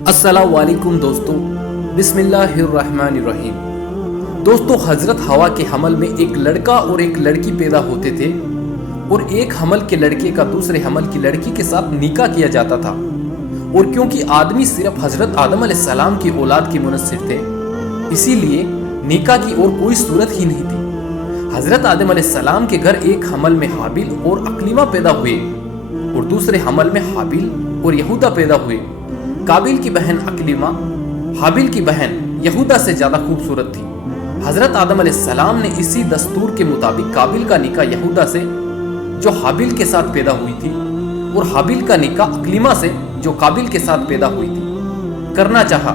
अस्सलाम वालेकुम दोस्तों, बिस्मिल्लाहिर्रहमानिर्रहीम। दोस्तों, हजरत हवा के हमल में एक लड़का और एक लड़की पैदा होते थे और एक हमल के लड़के का दूसरे हमल की लड़की के साथ निकाह किया जाता था। और क्योंकि आदमी सिर्फ हजरत आदम अलैहिस्सलाम की औलाद के मुनस्सिर थे, इसीलिए निकाह की और कोई सूरत ही नहीं थी। हजरत आदम अलैहिस्सलाम के घर एक हमल में हाबिल और अकलीमा पैदा हुए और दूसरे हमल में हाबिल और यहूदा पैदा हुए। काबिल की बहन अकलीमा हाबिल की बहन यहूदा से ज्यादा खूबसूरत थी। हजरत आदम अलैहिस्सलाम ने इसी दस्तूर के मुताबिक काबिल का निकाह यहूदा से जो हाबिल के साथ पैदा हुई थी और हाबिल का निकाह अकलीमा से जो काबिल के साथ पैदा हुई थी करना चाहा।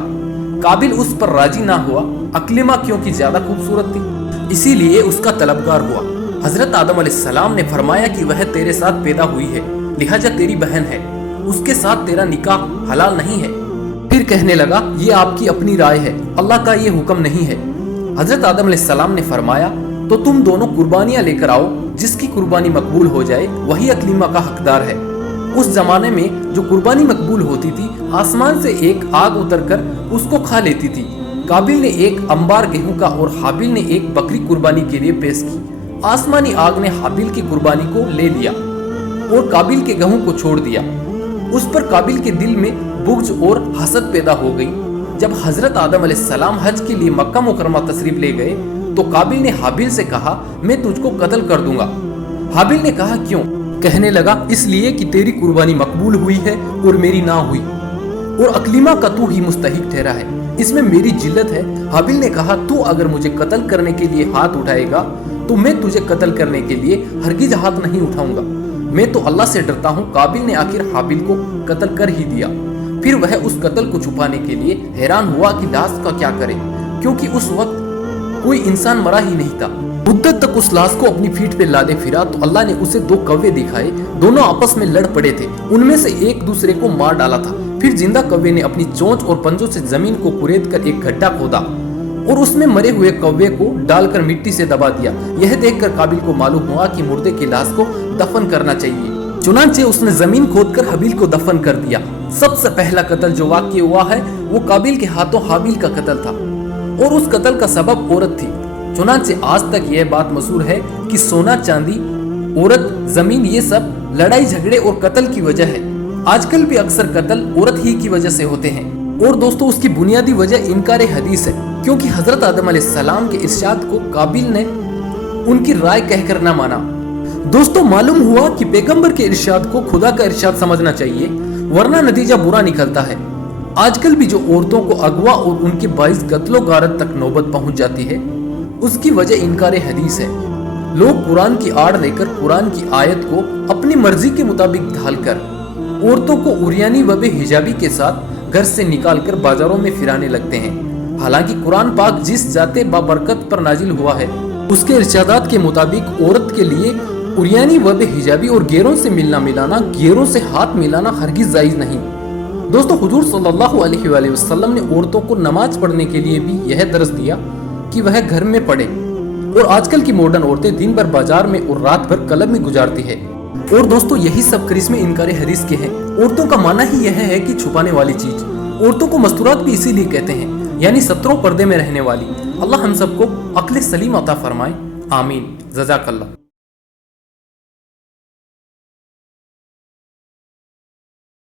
काबिल उस पर राजी ना हुआ, अकलीमा क्योंकि ज्यादा खूबसूरत थी इसीलिए उसका तलबगार हुआ। हजरत आदम अलैहिस्सलाम ने फरमाया कि वह तेरे साथ पैदा हुई है, लिहाजा तेरी बहन है, उसके साथ तेरा निकाह हलाल नहीं है। फिर कहने लगा, ये आपकी अपनी राय है, अल्लाह का ये हुक्म नहीं है। हजरत आदम अलैहिस्सलाम ने फरमाया, तो तुम दोनों कुर्बानियां लेकर आओ, जिसकी कुर्बानी मकबूल हो जाए वही अकलीमा का हकदार है। उस जमाने में जो कुर्बानी मकबूल होती थी, आसमान से एक आग उतरकर उसको खा लेती थी। काबिल ने एक अंबार गेहूं का और हाबिल ने एक बकरी कुर्बानी के लिए पेश की। आसमानी आग ने हाबिल की कुर्बानी को ले लिया और काबिल के गेहूं को छोड़ दिया। उस पर काबिल के दिल में बुग़्ज़ और हसद पैदा हो गई। जब हजरत आदम अलैहिस्सलाम हज के लिए मक्का मुकरमा तशरीफ ले गए तो काबिल ने हाबिल से कहा, मैं तुझको कत्ल कर दूंगा। हाबिल ने कहा, क्यों? कहने लगा, इसलिए कि तेरी कुर्बानी मकबूल हुई है और मेरी ना हुई, और अकलीमा का तू ही मुस्तहिक ठहरा है, इसमें मेरी जिल्लत है। हाबिल ने कहा, तू अगर मुझे कत्ल करने के लिए हाथ उठाएगा तो मैं तुझे कत्ल करने के लिए हरगिज हाथ नहीं उठाऊंगा, मैं तो अल्लाह से डरता हूँ। काबिल ने आखिर हाबिल को कत्ल कर ही दिया। फिर वह उस कत्ल को छुपाने के लिए हैरान हुआ कि लाश का क्या करे, क्योंकि उस वक्त कोई इंसान मरा ही नहीं था। मुद्दत तक उस लाश को अपनी पीठ पे लादे फिरा तो अल्लाह ने उसे दो कौवे दिखाए। दोनों आपस में लड़ पड़े थे, उनमें से एक दूसरे को मार डाला था। फिर जिंदा कौवे ने अपनी चोंच और पंजों से जमीन को कुरेद कर एक गड्ढा खोदा और उसमें मरे हुए कौवे को डालकर मिट्टी से दबा दिया। यह देखकर काबिल को मालूम हुआ कि मुर्दे की लाश को दफन करना चाहिए। चुनांचे उसने जमीन खोदकर हाबिल को दफन कर दिया। सबसे पहला कत्ल जो वाक़या हुआ है वो काबिल के हाथों हाबिल का कत्ल था और उस कत्ल का सबब औरत थी। चुनांचे आज तक यह बात मशहूर है कि सोना चांदी, औरत, जमीन, ये सब लड़ाई झगड़े और कत्ल की वजह है। आजकल भी अक्सर कत्ल औरत ही की वजह से होते हैं। और दोस्तों, उसकी बुनियादी वजह इनकार हदीस है, क्योंकि हजरत आदम अलैहिस्सलाम के इरशाद को काबिल ने उनकी राय कहकर न माना। दोस्तों, मालूम हुआ कि पैगंबर के इरशाद को खुदा का इरशाद समझना चाहिए, वरना नतीजा बुरा निकलता है। आजकल भी जो औरतों को अगवा और उनके बाइस कत्लो गारत तक नौबत पहुंच जाती है, उसकी वजह इनकार हदीस है। लोग कुरान की आड़ लेकर कुरान की आयत को अपनी मर्जी के मुताबिक ढालकर औरतों को उरियानी व हिजाबी के साथ घर से निकालकर बाजारों में फिराने लगते हैं। हालांकि कुरान पाक जिस जाते बाबरकत पर नाजिल हुआ है, उसके इरशादात के मुताबिक औरत के लिए उरियानी व हिजाबी और गैरों से मिलना मिलाना, गैरों से हाथ मिलाना हरगिज जायज नहीं। दोस्तों, हुजूर सल्लल्लाहु अलैहि वसल्लम ने औरतों को नमाज पढ़ने के लिए भी यह दर्ज दिया कि वह घर में पढ़े। और आजकल की मॉडर्न औरतें दिन भर बाजार में और रात भर क्लब में गुजारती है। और दोस्तों, यही सब करिश्मे इनकार हदीस के हैं। औरतों का मानना ही यह है कि छुपाने वाली चीज। औरतों को मस्तूरात भी इसीलिए कहते हैं, यानी सत्रों पर्दे में रहने वाली। अल्लाह हम सबको अक्ल सलीम अता फरमाए, आमीन। जज़ाकल्लाह।